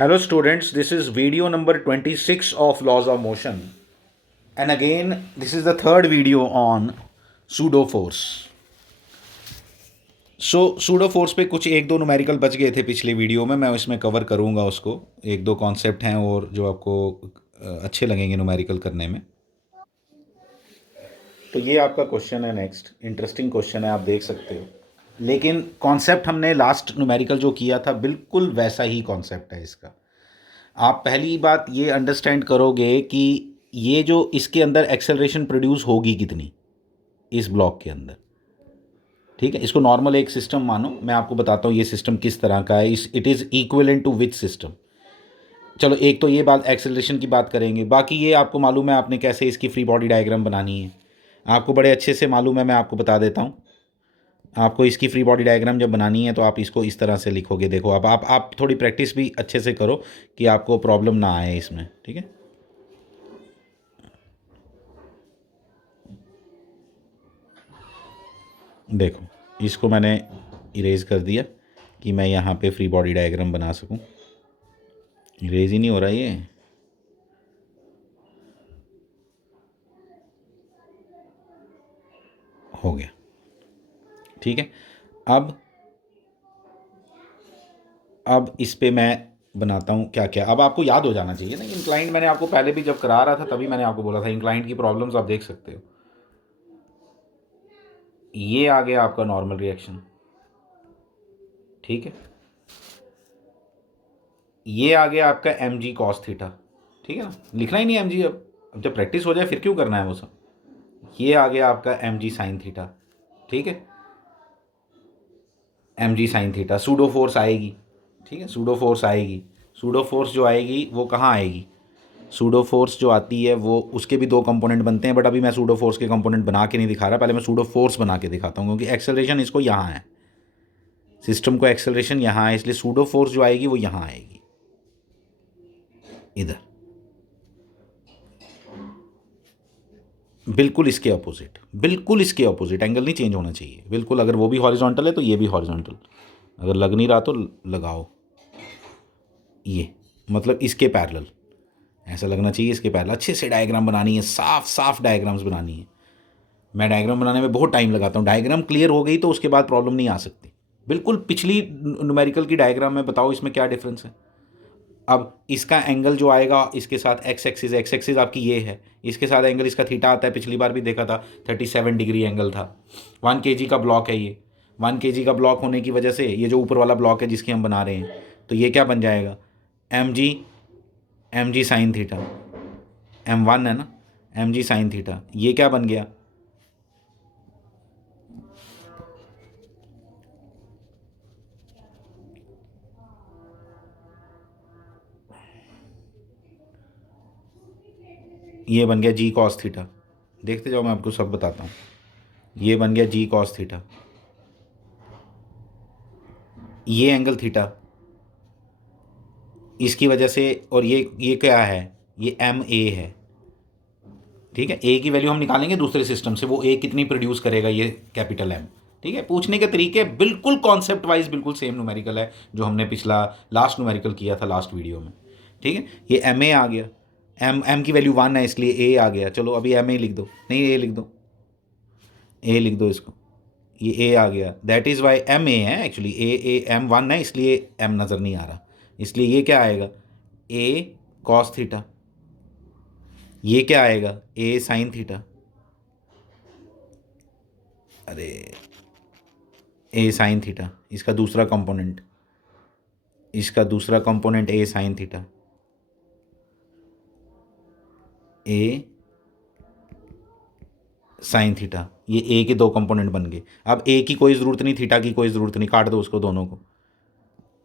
Hello students, this is video number 26 of Laws of Motion. And again, this is the third video on pseudo force. Pseudo force पे कुछ एक दो numerical बच गए थे पिछले वीडियो में, मैं उसमें कवर करूँगा उसको। एक दो कॉन्सेप्ट हैं और जो आपको अच्छे लगेंगे न्यूमेरिकल करने में। तो ये आपका क्वेश्चन है नेक्स्ट, इंटरेस्टिंग क्वेश्चन है, आप देख सकते हो। लेकिन कॉन्सेप्ट हमने लास्ट न्यूमेरिकल जो किया था बिल्कुल वैसा ही कॉन्सेप्ट है इसका। आप पहली बात ये अंडरस्टैंड करोगे कि ये जो इसके अंदर एक्सेलरेशन प्रोड्यूस होगी कितनी इस ब्लॉक के अंदर, ठीक है। इसको नॉर्मल एक सिस्टम मानो, मैं आपको बताता हूँ ये सिस्टम किस तरह का है। It is equivalent to which system. चलो एक तो ये बात एक्सेलरेशन की बात करेंगे, बाकी ये आपको मालूम है आपने कैसे इसकी फ्री बॉडी डायग्राम बनानी है, आपको बड़े अच्छे से मालूम है। मैं आपको बता देता हूँ, आपको इसकी फ्री बॉडी डायग्राम जब बनानी है तो आप इसको इस तरह से लिखोगे। देखो अब आप थोड़ी प्रैक्टिस भी अच्छे से करो कि आपको प्रॉब्लम ना आए इसमें, ठीक है। देखो इसको मैंने इरेज कर दिया कि मैं यहाँ पे फ्री बॉडी डायग्राम बना सकूँ। इरेज ही नहीं हो रहा ये, हो गया, ठीक है। अब इस पे मैं बनाता हूँ क्या क्या। अब आपको याद हो जाना चाहिए ना, इंक्लाइंड मैंने आपको पहले भी जब करा रहा था तभी मैंने आपको बोला था इंक्लाइंड की प्रॉब्लम्स आप देख सकते हो। ये आ गया आपका नॉर्मल रिएक्शन, ठीक है। ये आ गया आपका एम जी कॉस थीटा, ठीक है ना। लिखना ही नहीं एम जी, अब जब प्रैक्टिस हो जाए फिर क्यों करना है वो सब। ये आ गया आपका एम जी साइन थीटा, ठीक है। एम जी साइन थीटा सूडो फोर्स आएगी, ठीक है। सूडो फोर्स आएगी, सूडो फोर्स जो आएगी वो कहाँ आएगी। सूडो फोर्स जो आती है वो उसके भी दो कंपोनेंट बनते हैं, बट अभी मैं सूडो फोर्स के कंपोनेंट बना के नहीं दिखा रहा, पहले मैं सूडो फोर्स बना के दिखाता हूँ, क्योंकि एक्सेलरेशन इसको यहाँ है, सिस्टम को एक्सेलरेशन यहाँ है, इसलिए सूडो फोर्स जो आएगी वो यहाँ आएगी, इधर बिल्कुल इसके अपोजिट, बिल्कुल इसके अपोजिट। एंगल नहीं चेंज होना चाहिए बिल्कुल, अगर वो भी हॉरिजॉन्टल है तो ये भी हॉरिजॉन्टल, अगर लग नहीं रहा तो लगाओ। ये मतलब इसके पैरेलल ऐसा लगना चाहिए, इसके पैरेलल। अच्छे से डायग्राम बनानी है, साफ साफ डायग्राम्स बनानी है। मैं डायग्राम बनाने में बहुत टाइम लगाता हूँ, डायग्राम क्लियर हो गई तो उसके बाद प्रॉब्लम नहीं आ सकती। बिल्कुल पिछली न्यूमेरिकल की डायग्राम में बताओ इसमें क्या डिफरेंस है। अब इसका एंगल जो आएगा इसके साथ एक्स एक्सिस आपकी ये है, इसके साथ एंगल इसका थीटा आता है, पिछली बार भी देखा था 37 डिग्री एंगल था। 1 kg का ब्लॉक है ये, 1 kg का ब्लॉक होने की वजह से ये जो ऊपर वाला ब्लॉक है जिसकी हम बना रहे हैं, तो ये क्या बन जाएगा, M G sine theta, M1 है ना, एम जी साइन थीटा। ये क्या बन गया, ये बन गया जी कॉस थीटा। देखते जाओ मैं आपको सब बताता हूँ। ये बन गया जी कॉस थीटा, ये एंगल थीटा इसकी वजह से, और ये क्या है, ये एम ए है, ठीक है। ए की वैल्यू हम निकालेंगे दूसरे सिस्टम से, वो ए कितनी प्रोड्यूस करेगा, ये कैपिटल एम, ठीक है। पूछने के तरीके बिल्कुल कॉन्सेप्ट वाइज बिल्कुल सेम न्यूमेरिकल है जो हमने पिछला लास्ट न्यूमेरिकल किया था लास्ट वीडियो में, ठीक है। ये एम ए आ गया, एम की वैल्यू 1 है इसलिए ए आ गया। चलो अभी एम ए लिख दो, नहीं ए लिख दो, ए लिख दो इसको, ये ए आ गया। That is why M A है एक्चुअली, ए M1 है इसलिए एम नज़र नहीं आ रहा, इसलिए ये क्या आएगा, ए कॉस थीटा। ये क्या आएगा, ए साइन थीटा, अरे ए साइन थीटा, इसका दूसरा कंपोनेंट, इसका दूसरा कंपोनेंट ए साइन थीटा, ए साइन थीटा। ये ए के दो कंपोनेंट बन गए। अब ए की कोई ज़रूरत नहीं, थीटा की कोई ज़रूरत नहीं, काट दो उसको दोनों को।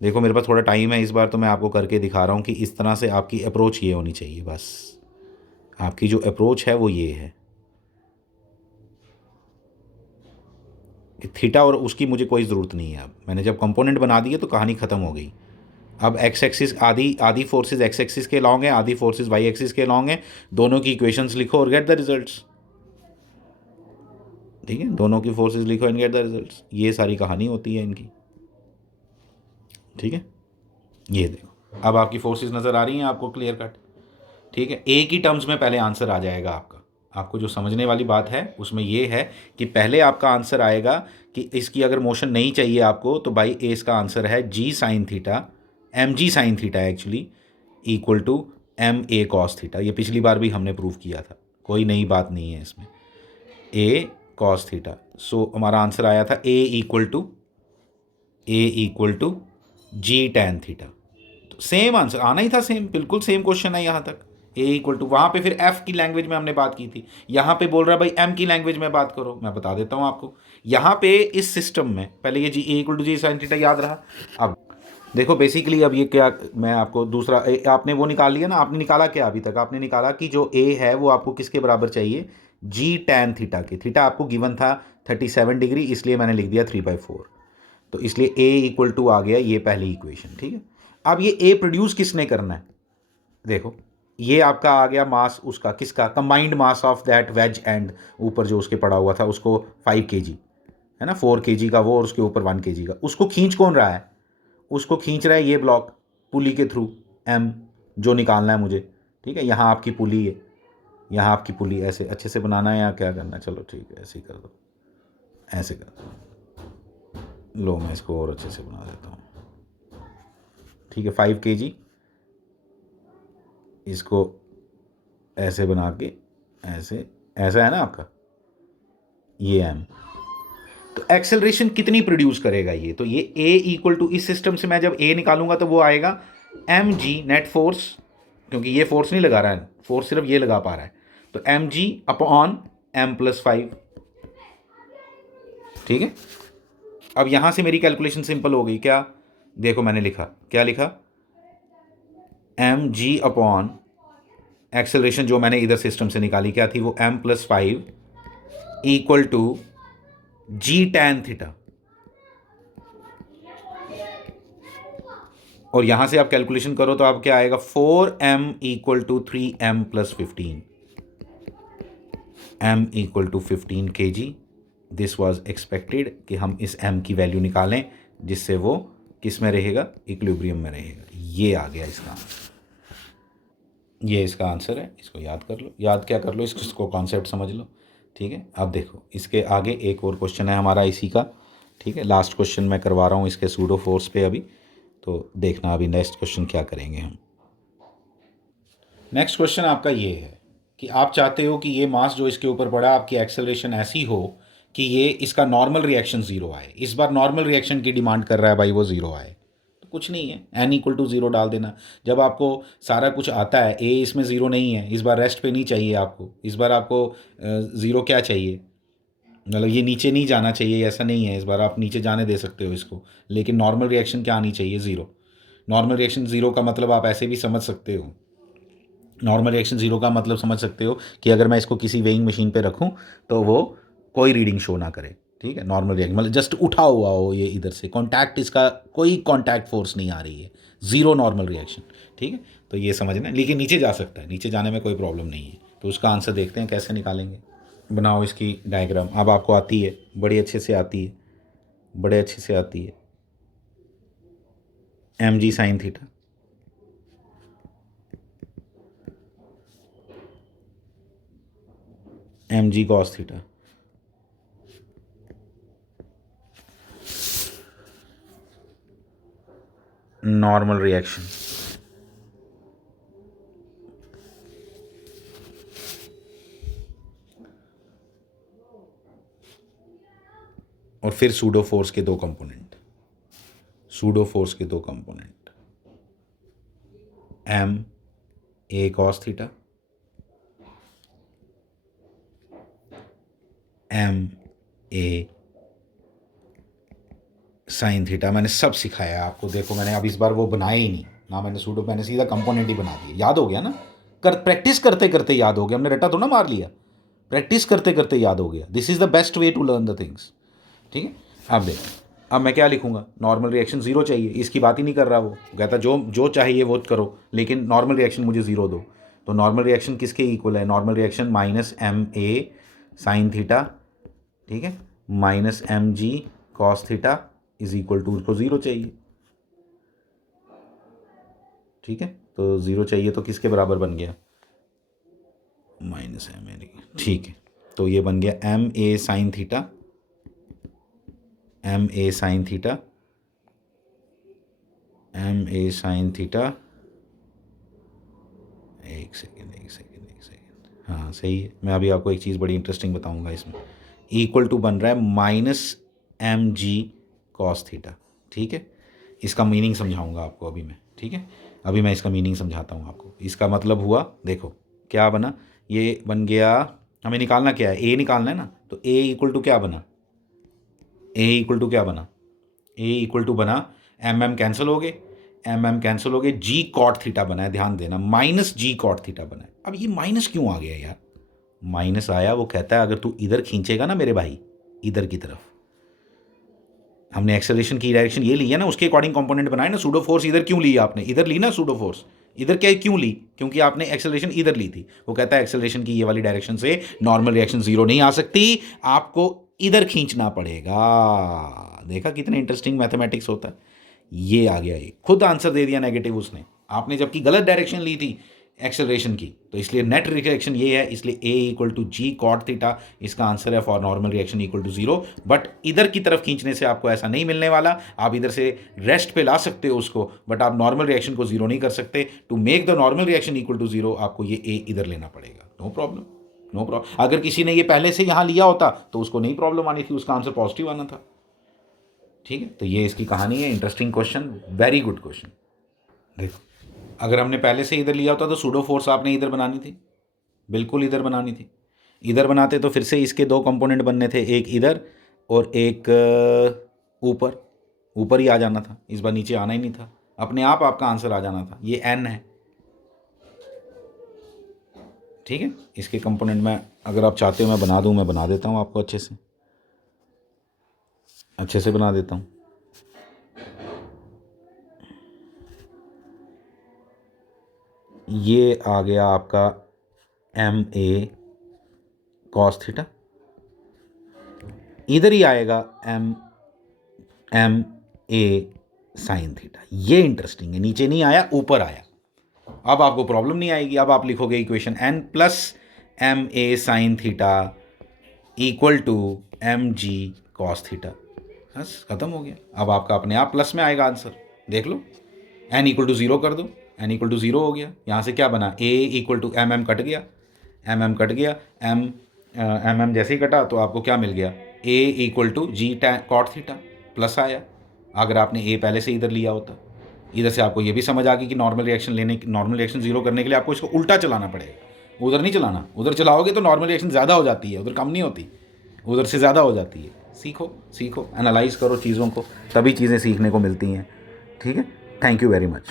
देखो मेरे पास थोड़ा टाइम है इस बार, तो मैं आपको करके दिखा रहा हूँ कि इस तरह से आपकी अप्रोच ये होनी चाहिए। बस आपकी जो अप्रोच है वो ये है कि थीटा और उसकी मुझे कोई ज़रूरत नहीं है। अब मैंने जब कंपोनेंट बना दिए तो कहानी ख़त्म हो गई। अब एक्स एक्सिस आधी आधी फोर्सेज एक्स एक्सिस के लॉन्ग हैं, आधी फोर्सेज वाई एक्सिस के लॉन्ग हैं। दोनों की इक्वेशंस लिखो और गेट द रिजल्ट्स, ठीक है। दोनों की फोर्सेज लिखो एंड गेट द रिजल्ट्स, ये सारी कहानी होती है इनकी, ठीक है। ये देखो अब आपकी फोर्सेस नज़र आ रही हैं आपको क्लियर कट, ठीक है। ए की टर्म्स में पहले आंसर आ जाएगा आपका। आपको जो समझने वाली बात है उसमें ये है कि पहले आपका आंसर आएगा कि इसकी अगर मोशन नहीं चाहिए आपको तो बाई ए इसका आंसर है g sine theta, M G sine theta actually equal to m A cos theta. ये पिछली बार भी हमने प्रूव किया था, कोई नई बात नहीं है इसमें। ए कॉस थीटा, सो हमारा आंसर आया था a equal to ji tan theta. तो सेम आंसर आना ही था, सेम बिल्कुल सेम क्वेश्चन है यहाँ तक। ए इक्वल टू वहाँ पे फिर एफ की लैंग्वेज में हमने बात की थी, यहाँ पे बोल रहा है भाई एम की लैंग्वेज में बात करो। मैं बता देता हूँ आपको, यहाँ पे इस सिस्टम में पहले ये g a equal to g sine theta याद रहा। अब देखो बेसिकली अब ये क्या, मैं आपको दूसरा आपने वो निकाल लिया ना, आपने निकाला क्या अभी तक? आपने निकाला कि जो ए है वो आपको किसके बराबर चाहिए, जी टैन थीटा के। थीटा आपको गिवन था 37 डिग्री, इसलिए मैंने लिख दिया 3/4। तो इसलिए ए इक्वल टू आ गया ये पहली इक्वेशन, ठीक है। अब ये ए प्रोड्यूस किसने करना है, देखो ये आपका आ गया मास उसका, किसका, combined mass of that wedge and ऊपर जो उसके पड़ा हुआ था उसको 5 kg है ना, 4 kg का वो और उसके ऊपर 1 kg का। उसको खींच कौन रहा है, उसको खींच रहा है ये ब्लॉक पुली के थ्रू, एम जो निकालना है मुझे, ठीक है। यहाँ आपकी पुली है, यहाँ आपकी पुली, ऐसे अच्छे से बनाना है या क्या करना है, चलो ठीक है ऐसे ही कर दो, ऐसे कर दो। लो मैं इसको और अच्छे से बना देता हूँ, ठीक है। 5 kg, इसको ऐसे बना के ऐसे, ऐसा है ना आपका ये एम। तो एक्सेलरेशन कितनी प्रोड्यूस करेगा ये, तो ये ए इक्वल टू, इस सिस्टम से मैं जब ए निकालूंगा तो वो आएगा एम जी नेट फोर्स, क्योंकि ये फोर्स नहीं लगा रहा है, फोर्स सिर्फ ये लगा पा रहा है, तो M G upon M plus 5, ठीक है। अब यहां से मेरी कैलकुलेशन सिंपल हो गई, क्या देखो मैंने लिखा, क्या लिखा, एम जी अपॉन एक्सेलरेशन जो मैंने इधर सिस्टम से निकाली क्या थी, वो M plus 5 equal to ji tan theta. और यहां से आप कैलकुलेशन करो तो आप क्या आएगा, 4m equal to 3m plus 15, m equal to 15 kg। This was expected कि हम इस m की वैल्यू निकालें जिससे वो किस में रहेगा, इक्विलिब्रियम में रहेगा। ये आ गया इसका आंसर, ये इसका आंसर है। इसको याद कर लो, याद क्या कर लो, इसको कॉन्सेप्ट समझ लो, ठीक है। अब देखो इसके आगे एक और क्वेश्चन है हमारा इसी का, ठीक है। लास्ट क्वेश्चन मैं करवा रहा हूँ इसके सूडो फोर्स पे अभी, तो देखना अभी नेक्स्ट क्वेश्चन क्या करेंगे हम। नेक्स्ट क्वेश्चन आपका ये है कि आप चाहते हो कि ये मास जो इसके ऊपर पड़ा, आपकी एक्सेलरेशन ऐसी हो कि ये इसका नॉर्मल रिएक्शन ज़ीरो आए। इस बार नॉर्मल रिएक्शन की डिमांड कर रहा है भाई, वो ज़ीरो आए। तो कुछ नहीं है, एन इक्वल टू ज़ीरो डाल देना। जब आपको सारा कुछ आता है, ए इसमें ज़ीरो नहीं है, इस बार रेस्ट पे नहीं चाहिए आपको, इस बार आपको ज़ीरो क्या चाहिए, मतलब ये नीचे नहीं जाना चाहिए, ऐसा नहीं है, इस बार आप नीचे जाने दे सकते हो इसको, लेकिन नॉर्मल रिएक्शन क्या आनी चाहिए, ज़ीरो। नॉर्मल रिएक्शन ज़ीरो का मतलब आप ऐसे भी समझ सकते हो, नॉर्मल रिएक्शन ज़ीरो का मतलब समझ सकते हो कि अगर मैं इसको किसी वेइंग मशीन पे रखूं तो वो कोई रीडिंग शो ना करे, ठीक है। नॉर्मल रिएक्शन मतलब जस्ट उठा हुआ हो ये इधर से, कॉन्टैक्ट, इसका कोई कॉन्टैक्ट फोर्स नहीं आ रही है, ज़ीरो नॉर्मल रिएक्शन, ठीक है। तो ये समझना, लेकिन नीचे जा सकता है, नीचे जाने में कोई प्रॉब्लम नहीं है। तो उसका आंसर देखते हैं कैसे निकालेंगे। बनाओ इसकी डायग्राम, अब आपको आती है, बड़ी अच्छे से आती है, बड़े अच्छे से आती है। एम जी sine theta, M G cos theta, normal reaction, और फिर सूडो फोर्स के दो कंपोनेंट, सूडो फोर्स के दो component, M A cos theta, M A sine theta. मैंने सब सिखाया आपको, देखो मैंने अब इस बार वो बनाया ही नहीं ना, मैंने सूडो, मैंने सीधा कंपोनेंट ही बना दिया। याद हो गया ना, प्रैक्टिस करते करते याद हो गया, हमने रट्टा तो ना मार लिया, प्रैक्टिस करते करते याद हो गया। This is the best way to learn the things, ठीक है। अब देख, अब मैं क्या लिखूंगा, नॉर्मल रिएक्शन ज़ीरो चाहिए, इसकी बात ही नहीं कर रहा वो कहता जो जो चाहिए वो करो, लेकिन नॉर्मल रिएक्शन मुझे ज़ीरो दो। तो नॉर्मल रिएक्शन किसके इक्वल है, normal reaction minus M A sine theta, ठीक है, minus M G cos theta is equal to, उसको ज़ीरो चाहिए। ठीक है, तो 0 चाहिए तो किसके बराबर बन गया, माइनस एम ए। ठीक है, तो ये बन गया M A sine theta, M A sine theta, M A sine theta, एक सेकेंड, हाँ सही है। मैं अभी आपको एक चीज़ बड़ी इंटरेस्टिंग बताऊंगा इसमें, इक्वल टू बन रहा है minus M G cos theta. ठीक है, इसका मीनिंग समझाऊंगा आपको अभी मैं। ठीक है, अभी मैं इसका मीनिंग समझाता हूँ आपको। इसका मतलब हुआ, देखो क्या बना, ये बन गया, हमें निकालना क्या है, ए निकालना है ना, तो ए इक्वल टू क्या बना, ए इक्वल टू क्या बना, ए इक्वल टू बना, एम एम कैंसिल हो गए, एम एम कैंसिल हो गए, जी कॉट थीटा बना है, ध्यान देना, माइनस जी कॉट थीटा बना है। अब ये माइनस क्यों आ गया यार, माइनस आया, वो कहता है अगर तू इधर खींचेगा ना मेरे भाई, इधर की तरफ, हमने एक्सेलरेशन की डायरेक्शन ये ली है ना, उसके अकॉर्डिंग कंपोनेंट बनाए ना, सूडो फोर्स इधर क्यों ली आपने, इधर ली ना सूडो फोर्स, इधर क्या क्यों ली, क्योंकि आपने एक्सेलरेशन इधर ली थी। वो कहता है एक्सेलरेशन की ये वाली डायरेक्शन से नॉर्मल रिएक्शन जीरो नहीं आ सकती, आपको इधर खींचना पड़ेगा। देखा कितने इंटरेस्टिंग मैथमेटिक्स होता है। ये आ गया, ये खुद आंसर दे दिया नेगेटिव उसने, आपने जबकि गलत डायरेक्शन ली थी एक्सेलरेशन की, तो इसलिए नेट रिएक्शन ये है, इसलिए a equal to g cot theta इसका आंसर है for normal reaction equal to zero. But इधर की तरफ खींचने से आपको ऐसा नहीं मिलने वाला, आप इधर से रेस्ट पे ला सकते हो उसको, बट आप नॉर्मल रिएक्शन को जीरो नहीं कर सकते। To make the normal reaction equal to zero आपको ये ए इधर लेना पड़ेगा। No problem, no problem. अगर किसी ने ये पहले से यहाँ लिया होता तो उसको नहीं प्रॉब्लम आनी थी, उसका आंसर पॉजिटिव आना था। ठीक है, तो ये इसकी कहानी है। Interesting question, very good question. देखो, अगर हमने पहले से इधर लिया होता तो सूडो फोर्स आपने इधर बनानी थी, बिल्कुल इधर बनानी थी। इधर बनाते तो फिर से इसके दो कंपोनेंट बनने थे, एक इधर और एक ऊपर, ऊपर ही आ जाना था, इस बार नीचे आना ही नहीं था, अपने आप आपका आंसर आ जाना था। ये एन है, ठीक है। इसके कंपोनेंट में अगर आप चाहते हो मैं बना दूं, मैं बना देता हूं आपको, अच्छे से बना देता हूं। ये आ गया आपका एम ए कॉस थीटा, इधर ही आएगा एम ए साइन थीटा। ये इंटरेस्टिंग है, नीचे नहीं आया ऊपर आया। अब आपको प्रॉब्लम नहीं आएगी, अब आप लिखोगे equation N plus M A sine theta equal to M G cos theta, बस खत्म हो गया। अब आपका अपने आप प्लस में आएगा आंसर, देख लो। एन इक्वल टू ज़ीरो कर दो, एन इक्वल टू ज़ीरो हो गया। यहाँ से क्या बना, a equal to m m cut गया, एम एम कट गया, एम एम जैसे ही कटा तो आपको क्या मिल गया, a equal to g cot theta plus आया। अगर आपने ए पहले से इधर लिया होता, इधर से आपको ये भी समझ आ गई कि नॉर्मल रिएक्शन जीरो करने के लिए आपको इसको उल्टा चलाना पड़ेगा, उधर नहीं चलाना। उधर चलाओगे तो नॉर्मल रिएक्शन ज़्यादा हो जाती है, उधर कम नहीं होती, उधर से ज़्यादा हो जाती है। सीखो सीखो, एनालाइज करो चीज़ों को, तभी चीज़ें सीखने को मिलती हैं। ठीक है, थैंक यू वेरी मच।